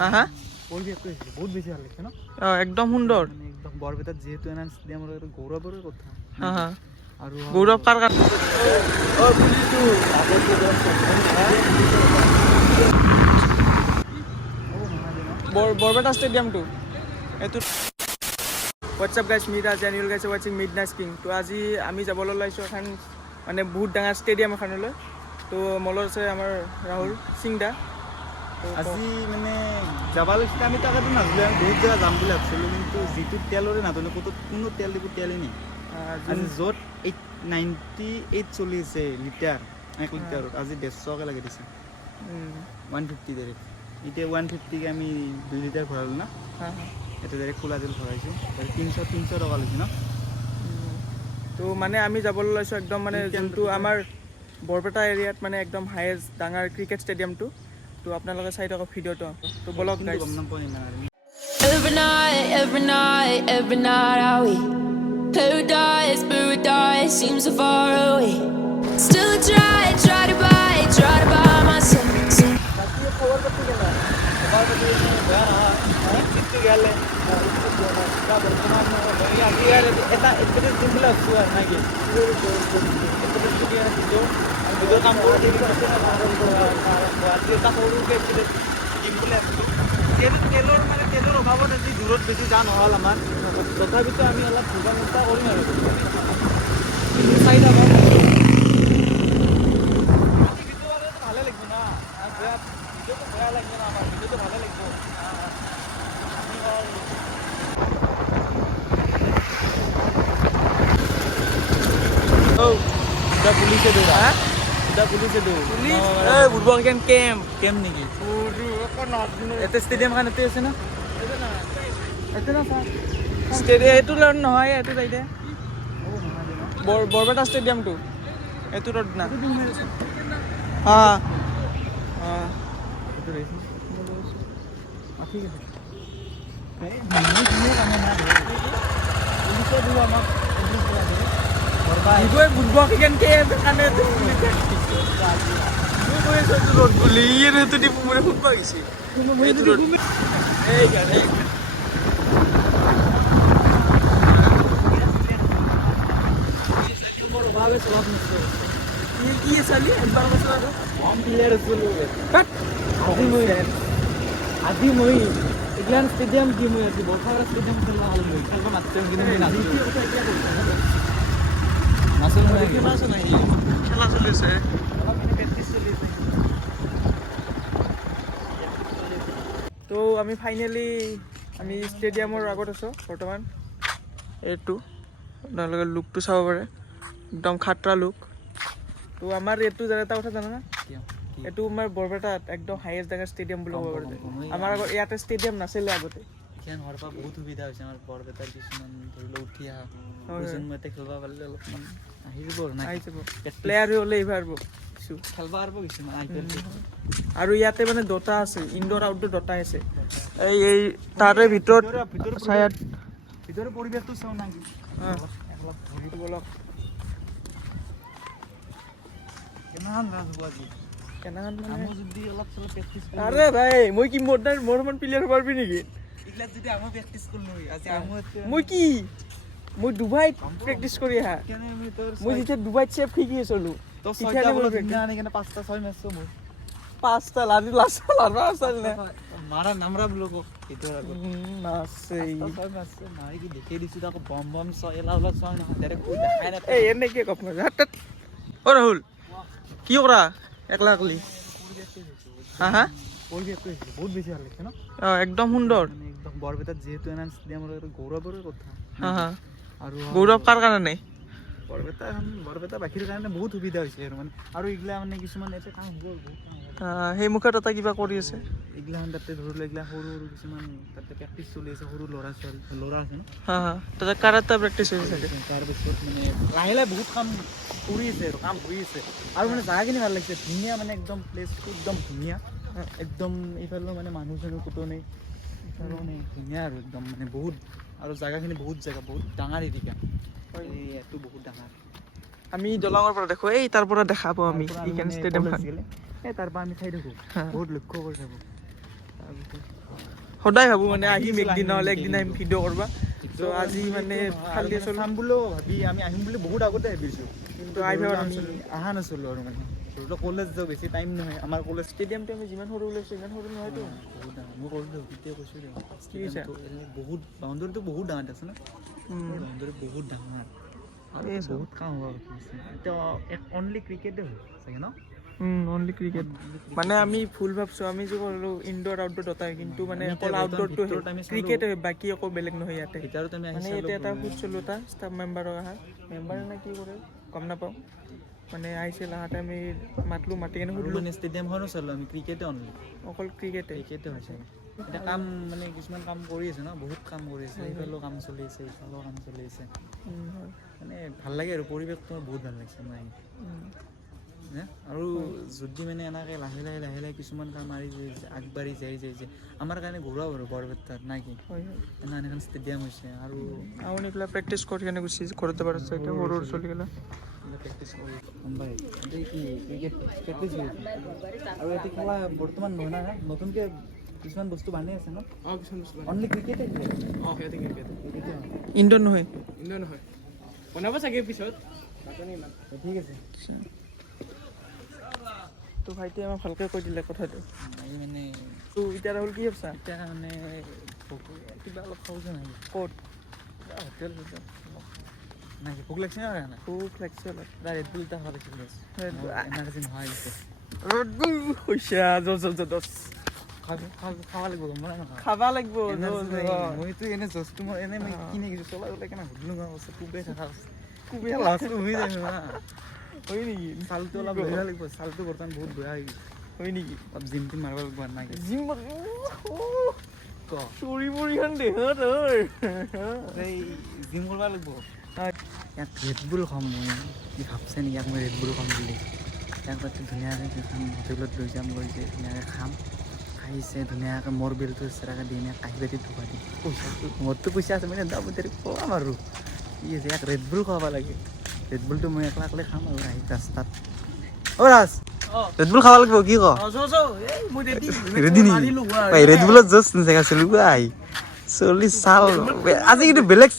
হা হা পৰিৱেশটো বহুত বেছি ভাল লাগিছে ন একদম সুন্দৰ মানে একদম বৰপেটাত যিহেতু এনে ষ্টেডিয়ামৰ এটা গৌৰৱৰ কথা হা হা আৰু গৌৰৱ কাৰ কাৰণে বৰপেটা ষ্টেডিয়ামটো এইটো হোৱাটছআপ গাইজ মিট আজি আনিল গাইছে ৱাচিং মিড নাইট কিং তো আজি আমি যাবলৈ ওলাইছোঁ এখন মানে বহুত ডাঙৰ ষ্টেডিয়াম এখনলৈ তো মলত আছে আমাৰ ৰাহুল সিং দা আজি মানে যাব লাগিছিলে আমি তাকেতো নাজানো আমি বহুত জেগা যাম বুলি ভাবিছিলোঁ কিন্তু যিটো তেলৰে নাজানো ক'তো কোনো তেল দিব তেলেই নাই আজি য'ত 98 চলি আছে লিটাৰ 1 লিটাৰত আজি 150কে লাগি দিছে 150 ডাইৰেক্ট এতিয়া 150কে আমি 2 লিটাৰ ভৰালোঁ না এটা ডাইৰেক্ট খোলা তেল ভৰাইছোঁ 300 টকা লৈছে ন তো মানে আমি যাবলৈ ওলাইছোঁ একদম মানে যোনটো আমাৰ বৰপেটা এৰিয়াত মানে একদম হায়েষ্ট ডাঙৰ ক্ৰিকেট ষ্টেডিয়ামটো তো আপোনালোকে চাই থাকক ভিডিঅ'টো তো বলক guys every night are we paradise seems so far away still try to buy myself খবৰ পাতি কেনে বেয়া নহয় জিতটো গেলে বৰ্তমান আজি এটা এক্সপিৰিয়েঞ্চ দিম বুলি ভাবিছোঁ আৰু নাকি এক্সপিৰিয়েঞ্চটো দিয়া নাছিলোঁ নিজৰ কাম কৰোঁ আজি এটা সৰুকৈ এক্সপিৰিয়েঞ্চ দিম বুলি ভাবিছোঁ যিহেতু তেলৰ অভাৱত আজি দূৰত বেছি যোৱা নহ'ল আমাৰ তথাপিতো আমি অলপ ভোগা চেষ্টা কৰিম আৰু চাই যাব ভালে লাগিব না বেয়া ভিডিঅ'টো বেয়া লাগিব না আমাৰ ভিডিঅ'টো ভালে লাগিব উদা পুলিচে দিওঁ হা উদা পুলিচে দিওঁ পুলিচ ফুটবল কেন কেম নেকি ইয়াতে ষ্টেডিয়ামখন ইয়াতে আছে না এইটো না ষ্টেডিয়াম এইটো নহয় এইটো চাইডে বৰপেটা ষ্টেডিয়ামটো এইটো ৰোড না অঁ অঁ ঠিক আছে পুলিচে দিওঁ আমাক ফুটবল কেনকে কাৰণে ৰোড বুলি এইটো দি মানে ফুটবল গৈছে এইটো ৰোড এই গাড়ী ভাবে চলাব নিশ্চয় কি চালি একবাৰ কম প্লেয়াৰ আছিলোঁ আজি মই এগিলান ষ্টেডিয়াম কি মই আজি বৰষাগড় ষ্টেডিয়াম খেলিব ভাল মই খেলিব নাচিম কিন্তু মই নাচিলোঁ খেলা চলিছে তো আমি ফাইনেলি আমি ষ্টেডিয়ামৰ আগত আছোঁ বৰ্তমান এইটো আপোনালোকে লুকটো চাব পাৰে একদম খাটৰা লুক তো আমাৰ এইটো এটা কথা জানা না এইটো আমাৰ বৰপেটাত একদম হায়েষ্ট ডাঙৰ ষ্টেডিয়াম বুলি ক'ব পাৰে আমাৰ আগত ইয়াতে ষ্টেডিয়াম নাছিলে আগতে এতিয়া হোৱাৰ পৰা বহুত সুবিধা হৈছে আমাৰ বৰপেটাৰ কিছুমান ধৰি লওক উঠি অহা প্ৰজন্মতে খেলিব পাৰিলে অলপমান আহি যাব আৰু আহি যাব প্লেয়াৰ হৈ হ'লে এইবাৰ খেলিব পাৰিব কিছুমান আৰু ইয়াতে মানে দুটা আছে ইনডোৰ আউটডোৰ দুটাই আছে এই তাৰে ভিতৰত ভিতৰৰ পৰিৱেশটো চাওঁ না বলক কেনেহেন ৰাজ হ'ব আজি কেনেহেন মানে আমি যদি অলপ চলপ প্ৰেক্টিছ আৰে ভাই মই কি মোৰ প্লেয়াৰ হ'ব পাৰিবি নেকি এইগিলাক যদি আমি প্ৰেক্টিছ কৰিলোঁ আজি মই ডুবাইত প্ৰেক্টিছ কৰি আহা মই যেতিয়া ডুবাইত চেফ শিকি আছিলোঁ পাঁচটা ছয় মেচ মোৰ পাঁচটা লাৰি মাৰা নামৰা বুলি কওক মাৰি কি দেখাই দিছোঁ আকৌ বম বম এলা ওলা চোৱা নহয় ডাইৰেক্ট দেখাই নাপায় এনেকে কপ অ ৰাহুল কি কৰা একলা একলি হা হা পৰিৱেশটো বহুত বেছি ভাল লাগিছে ন একদম সুন্দৰ মানে একদম বৰপেটাত যিহেতু এনে ষ্টেডিয়ামৰ এটা গৌৰৱৰ কথা হা হা আৰু গৌৰৱ কাৰ কাৰণে বৰপেটাবাসীৰ কাৰণে বহুত সুবিধা হৈছে আৰু মানে আৰু এইগিলা মানে কিছুমান ইয়াতে কাম হ'ব সেই মুখত এটা কিবা কৰি আছে এইগিলাখন তাতে ধৰি লওক এইগিলা সৰু সৰু কিছুমান তাতে প্ৰেক্টিছ চলি আছে সৰু ল'ৰা আছে ন হা হা তাতে কাৰাটা প্ৰেক্টিছ হৈ আছে তাৰপিছত মানে লাহে লাহে বহুত কাম কৰি আছে আৰু কাম হৈ আছে আৰু মানে জাগাখিনি ভাল লাগিছে ধুনীয়া মানে একদম প্লেচটো একদম ধুনীয়া একদম এইফালেও মানে মানুহ চানুহ ক'তো নেই এইফালেও মানে ধুনীয়া আৰু একদম মানে বহুত আৰু জাগাখিনি বহুত ডাঙৰ এৰিকা এইটো বহুত ডাঙৰ আমি দলঙৰ পৰা দেখো এই তাৰ পৰা দেখা পাওঁ আমি ষ্টেডিয়ামখন এই তাৰ পৰা আমি চাই থাকোঁ বহুত লক্ষ্য কৰি থাকোঁ তাৰপিছত সদায় ভাবোঁ মানে আহিম একদিন নহ'লে একদিন আহিম ভিডিঅ' কৰিব তো আজি মানে খালি আছিলোঁ চাম বুলিও ভাবি আমি আহিম বুলি বহুত আগতে ভাবিছোঁ কিন্তু আহিব পৰা আমি নাছিলোঁ। অহা নাছিলোঁ আৰু মানে কলেজ যাওঁ বেছি টাইম নহয় আমাৰ কলেজ ষ্টেডিয়ামটো আমি যিমান সৰু ওলাইছোঁ ইমান সৰু নহয়তো বহুত ডাঙৰ মই কৈছোঁ তেতিয়া কৈছোঁ কি কৈছা? বহুত বাউণ্ডৰীটো বহুত ডাঙৰ আছে ন বাউণ্ডৰী বহুত ডাঙৰ আৰু বহুত কাম হ'ব এতিয়া অনলি ক্ৰিকেটে হয় চাগে ন অনলি ক্ৰিকেট মানে আমি ভুল ভাবছোঁ আমি যে ক'লোঁ ইনডোৰ আউটডোৰ দুটাই কিন্তু মানে অকল আউটডোৰটো ক্ৰিকেট হয় বাকী একো বেলেগ নহয় ইয়াতে ভিতৰত আমি মানে ইয়াতে এটা সুধিছিলোঁ এটা ষ্টাফ মেম্বাৰক অহা মেম্বাৰে নে কি কৰে গম নাপাওঁ মানে আহিছিল আহাতে আমি মাতলোঁ মাতি কেনে সুধিলোঁ মানে ষ্টেডিয়ামখনো চালোঁ আমি ক্ৰিকেটে অনলি অকল ক্ৰিকেটে হৈছে এতিয়া কাম মানে কিছুমান কাম কৰি আছে ন বহুত কাম কৰি আছে এইফালেও কাম চলি আছে এইফালেও কাম চলি আছে মানে ভাল লাগে আৰু পৰিৱেশটো বহুত ভাল লাগিছে মই আৰু যদি মানে এনেকৈ লাহে লাহে কিছুমান কাম আহি আগবাঢ়ি যায় যে আমাৰ কাৰণে ঘৰুৱা বাৰু বৰপেটাত নাই কি এনেখন ষ্টেডিয়াম হৈছে আৰু এইফালে প্ৰেক্টিচ কৰি কেনে গুচি ঘৰতে পাৰিছে এতিয়া সৰু সৰু চলিগেলা প্ৰেক্টিচ কৰি গম পাই এতিয়া কি ক্ৰিকেট প্ৰেক্টিচ হৈ আছে আৰু ইয়াতে খেলা বৰ্তমান নহয় না নতুনকৈ কিছুমান বস্তু বান্ধি আছে ন অনলি ক্ৰিকেটে ইনডোৰ নহয় বনাব চাগে পিছত ঠিক আছে তো ভাইটিয়ে আমাক ভালকৈ কৈ দিলে কথাটো এই মানে তো এতিয়া ৰাহুল কি ভাবছা এতিয়া মানে কিবা অলপ খাওঁ যে নাই ক'ত হোটেল নাই ভোক লাগিছে না নাই ভোক লাগিছে অলপ ৰেড বুল এটা খাব লাগিছিল এনাৰ্জি নোহোৱা হৈছে খাব লাগিব গম নাপাওঁ খাবা লাগিব মইতো এনে জষ্টটো মই এনে মই কিনি গৈছোঁ চলাই ওলাই কেনে সুধিলোঁ হৈছে কোবে থকা কোবে লাষ্টটো হৈ যায় না হয় নেকি ছালটো অলপ বেয়া লাগিব ছালটো বৰ্তমান বহুত বেয়া হৈ গৈছে হয় নেকি অলপ জিমটো মাৰিব লাগিব নাই জিম ক চুৰি মুৰিখন দেহত এই জিম কৰিব লাগিব ইয়াক ৰেড বুল খাম মই কি ভাবছে নেকি ইয়াক মই ৰেড বুল খাম বুলি ইয়াক তাতে ধুনীয়াকৈ এখন হোটেলত লৈ যাম লৈ যে ধুনীয়াকৈ খাম খাইছে ধুনীয়াকৈ মোৰ বিলটো চেৰাকৈ দি কিনে কাঁহী বাতি ধুবা দিম পইচাটো মোৰতো পইচা আছে মানে দাম দেৰি খোৱাম আৰু কি আছে ইয়াক ৰেড বুল খুৱাব লাগে ৰেড বুলটো মই একলা একলাই খাম আৰু আহি ৰাস্তাত অ' ৰাজ ৰেড বুল খাব লাগিব কি ক ৰেডি নেকি ৰেড বুলত জাষ্ট জেগা চলিব আহি চলি চাল আজি কিন্তু বেলেগ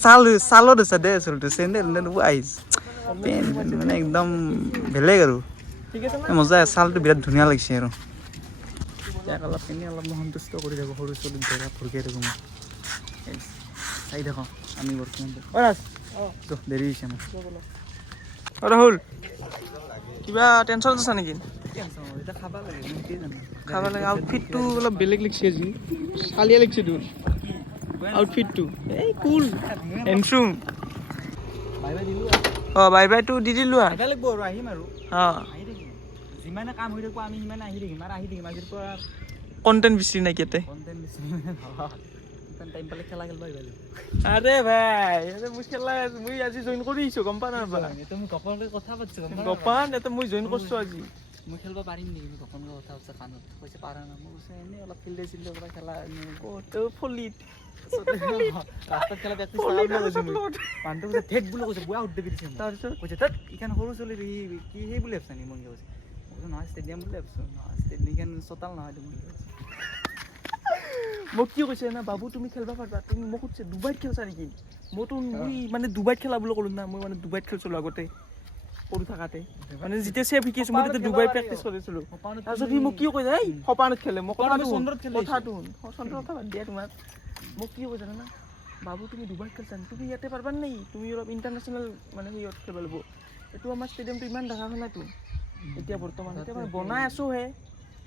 চালত আছে দে আচলতে চেণ্ডেল আহিছ পেণ্ট মানে একদম বেলেগ আৰু মজা চালটো বিৰাট ধুনীয়া লাগিছে আৰু ইয়াক অলপ এনেই অলপ সন্তুষ্ট কৰি থাকোঁ সৰু ছোৱালীক জেগা ভৰকাই থাকোঁ মই চাই থাকোঁ আমি বৰ্তমান দেৰি হৈছে আমাৰ ৰাহুল কিবা টেনশ্যন আছে নেকি এতিয়া খাব লাগে খাব লাগে আউটফিটটো অলপ বেলেগ লাগিছে আজি চালিয়া লাগিছে তোৰ আউটফিটটো এই কুল হেণ্ডচুম বাই বাই দিলোঁ বাই বাইটো দি দিলোঁ আহিব লাগিব আৰু আহিম আৰু আহি থাকিম যিমানে কাম হৈ থাকিব আমি সিমানে আহি থাকিম আৰু আহি থাকিম আজিৰ পৰা কণ্টেণ্ট বিচাৰি নাই ইয়াতে কণ্টেণ্ট বেছি টাইম পালে খেলা খেলিব আহিব লাগিব আৰে ভাই মই খেলা মই আজি জইন কৰি আহিছোঁ গম পা নাপা এতিয়া মই গপনকৈ কথা পাতিছোঁ গপান এটা মই জইন কৰিছোঁ আজি মই খেলিব পাৰিম নেকি মই গপনকৈ কথা পাতিছোঁ কাণত কৈছে পাৰা না মই কৈছে এনেই অলপ ফিল্ডে চিল্ডে পৰা খেলা তই ফলিত ৰাস্তাত খেলা প্ৰেক্টিছ মানুহটো কৈছে ঠেক বুলি কৈছে বুঢ়া উঠি দিছে তাৰপিছত কৈছে তাত ইখন সৰু ছোৱালী কি সেই বুলি ভাবছা নি মই কৈছে কৈছে নহয় ষ্টেডিয়াম বুলি ভাবছোঁ নহয় ষ্টেডিয়াম চোতাল নহয় তুমি মোক কি কৈছে না বাবু তুমি খেলিব পাৰিবা তুমি মোক সুধিছে ডুবাইত খেলছা নেকি মইতো মই মানে ডুবাইত খেলা বুলি ক'লোঁ না মই মানে ডুবাইত খেলিছিলোঁ আগতে সৰু থাকাতে মানে যেতিয়া চেফ শিকিছোঁ মই তেতিয়া ডুবাইত প্ৰেক্টিছ কৰিছিলোঁ তাৰপিছত সি মোক কি কৈছে এই সপানত খেলে মই কথাটো কথা বাদ দিয়া তোমাক মোক কি কৈছে জানা বাবু তুমি ডুবাইত খেলছা তুমি ইয়াতে পাৰিবা নেকি তুমি অলপ ইণ্টাৰনেশ্যনেল মানে হেৰিয়ত খেলিব লাগিব এইটো আমাৰ ষ্টেডিয়ামটো ইমান ডাঙৰ হয় নাইতো এতিয়া বৰ্তমান এতিয়া মানে বনাই আছোঁ হে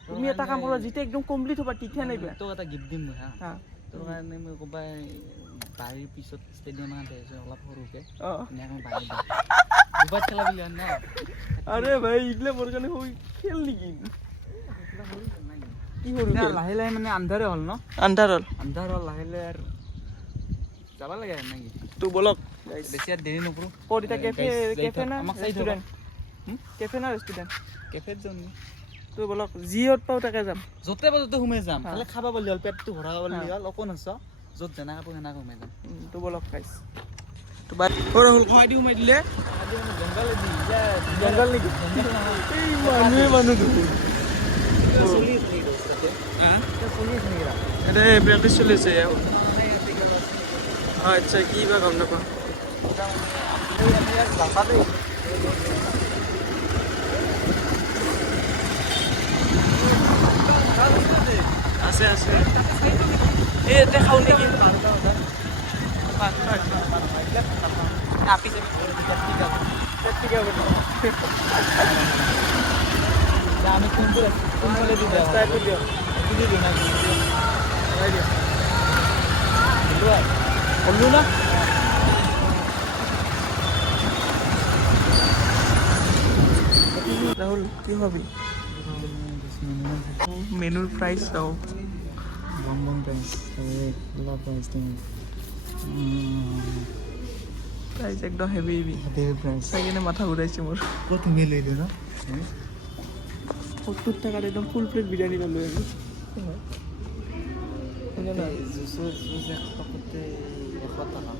তুমি এটা কাম কৰা যেতিয়া একদম কমপ্লিট হ'বা তেতিয়া নাইবা তোক এটা গিফ্ট দিম মই হা তোৰ কাৰণে মই ক'ৰবাই বাৰীৰ পিছত ষ্টেডিয়াম এখন আছে অলপ সৰুকৈ অঁ ধুনীয়াকৈ বাৰী দুবাৰ খেলা বুলি ন আৰে ভাই এইগিলা মোৰ কাৰণে হৈ খেল নেকি কি সৰু লাহে লাহে মানে আন্ধাৰে হ'ল ন আন্ধাৰ হ'ল আন্ধাৰ হ'ল লাহে লাহে আৰু যাব লাগে আৰু নেকি তো বলক বেছি আৰু দেৰি নকৰোঁ ক'ত এতিয়া কেফে না আমাক চাই ৰেষ্টুৰেণ্ট কেফে না ৰেষ্টুৰেণ্ট কেফেত যাম তো বলক যিহত পাওঁ তাকে যাম য'তে পাওঁ ত'তে সোমাই যাম খালি খাব পাৰলি হ'ল পেটটো ভৰাব পাৰলি হ'ল অকণ আছ য'ত যেনেকৈ পাওঁ সেনেকৈ সোমাই যাম তো বলক গাইছ তো বাই ৰাহুল সহায় দি সোমাই দিলে আজি মানে জংঘলে দি জংঘল নেকি এই মানুহে মানুহ দেখোন চলি আছে নেকি চলি আছে নেকি এটা প্ৰেক্টিচ চলি আছে অঁ আচ্ছা কি বা গম নাপাওঁ আছে আছে এই এতিয়া খাওঁ নেকি আপি আমি কোনফালে দি দিওঁ বললো না রাহুল কি হবি মেনুর প্রাইস দাও প্রাইস একদম হেভি হেভি চাই কিনে মাথা ঘূৰাইছে মোৰ কত মিলে দিল না 70 টাকার একদম ফুল প্লেট বিরিয়ানি ললো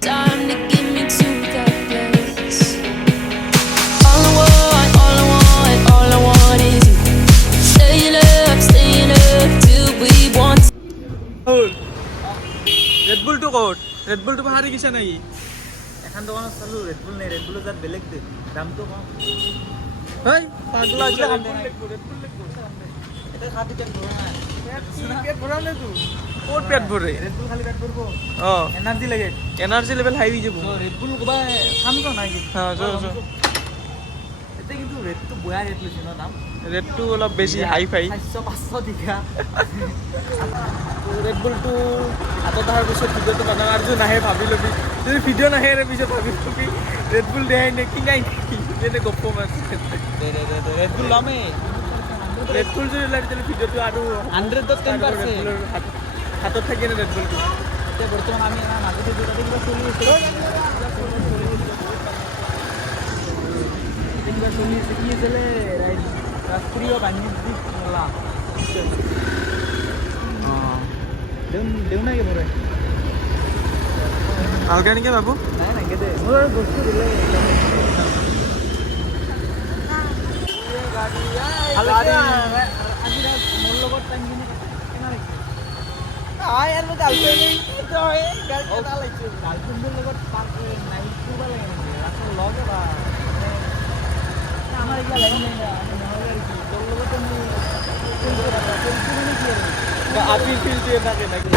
Time to get me to that place. All I want is you. Staying up till we want. Red বুল তো কোট রেড বুল তো বাহারি গেছে নাকি এখন দোকানত চালো ৰেডবুল নাই ৰেডবুলৰ যাত বেলেগ দে দামটো কম হেই পাগলা আছে এটা খাতি পেট ভৰা নাই পেট ভৰা নে তুই কোট পেট ভৰে ৰেডবুল খালি পেট ভৰব ও এনাৰ্জি লাগে এনাৰ্জি লেভেল হাই হয়ে যাব ৰেডবুল কবা খাম তো নাই হ্যাঁ চল চল এতিয়া কিন্তু ৰেটটো বয়া ৰেট লৈছে ন দাম ৰেটটো অলপ বেশি হাই ফাই 400-500 দিঘা ৰেড বুলটো হাতত অহাৰ পিছত ভিডিঅ'টো বনাওঁ আৰু যদি নাহে ভাবি ল'বি যদি ভিডিঅ' নাহে পিছত ভাবি ল'বি ৰেড বুল দেখাই নে কি নাই যেনে গপ্প মাছ ৰেডবুল ল'মেই ৰেড বুল যদি ওলাই তেতিয়াহ'লে ভিডিঅ'টো আৰু 100ত 10% হাতত থাকি নে ৰেড বুলটো এতিয়া বৰ্তমান আমি মাজতে দুটাতে কিবা চলি আছে কিবা চলি আছে কি আছিলে ৰাষ্ট্ৰীয় বাণিজ্যিক মেলা দেউ নাই মোৰ ভালকৈ নেকি বাবু নাই নাগে দে মোৰ আৰু বস্তু দিলে আজি মোৰ লগত টাইমখিনি কেনে লাগিছে গাৰ্লফ্ৰেণ্ডৰ লগত পাৰ্ক নাইট ফুৰিব লাগে নেকি ৰাস্তাত লগে বা আমাৰ এতিয়া লাগে নাই আমি নহ'লে তোৰ লগতে আমি কি আৰু আপি ফিল্ডটো এনেকৈ নাকি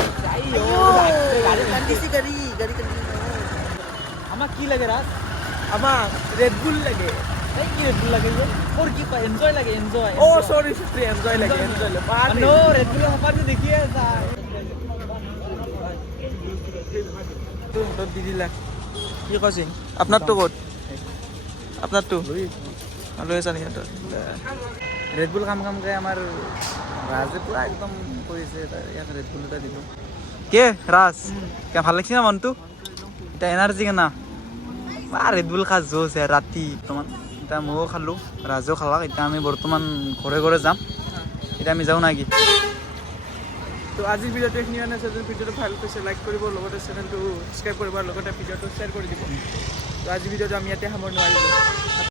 আমাক কি লাগে ৰাজ আমাক ৰেড বুল লাগে এই কি ৰেডবুল লাগে যে মোৰ কি কয় এনজয় লাগে এনজয় অ' চৰি চৰি এনজয় লাগে এনজয় লাগে নো ৰেডবুলৰ সপাটো দেখিয়ে আছা দি দিলা কি কৈছে আপোনাৰটো ক'ত আপোনাৰটো লৈ আছা নেকি ৰেডবুল কাম কামকৈ আমাৰ ৰাজে পুৰা একদম কৰিছে ইয়াক ৰেডবুল এটা দিলোঁ কে ৰাজ কে ভাল লাগিছে না মনটো এতিয়া এনাৰ্জি কেনা বা ৰেডবুল খা জোচ ৰাতি বৰ্তমান এতিয়া ময়ো খালোঁ ৰাজেও খালাক এতিয়া আমি বৰ্তমান ঘৰে ঘৰে যাম এতিয়া আমি যাওঁ নেকি তো আজিৰ ভিডিঅ'টো এইখিনি মানে আছে যদি ভিডিঅ'টো ভাল পাইছে লাইক কৰিব লগতে চেনেলটো ছাবস্ক্ৰাইব কৰিব আৰু লগতে ভিডিঅ'টো শ্বেয়াৰ কৰি দিব তো আজিৰ ভিডিঅ'টো আমি ইয়াতে সামৰণি মাৰিলোঁ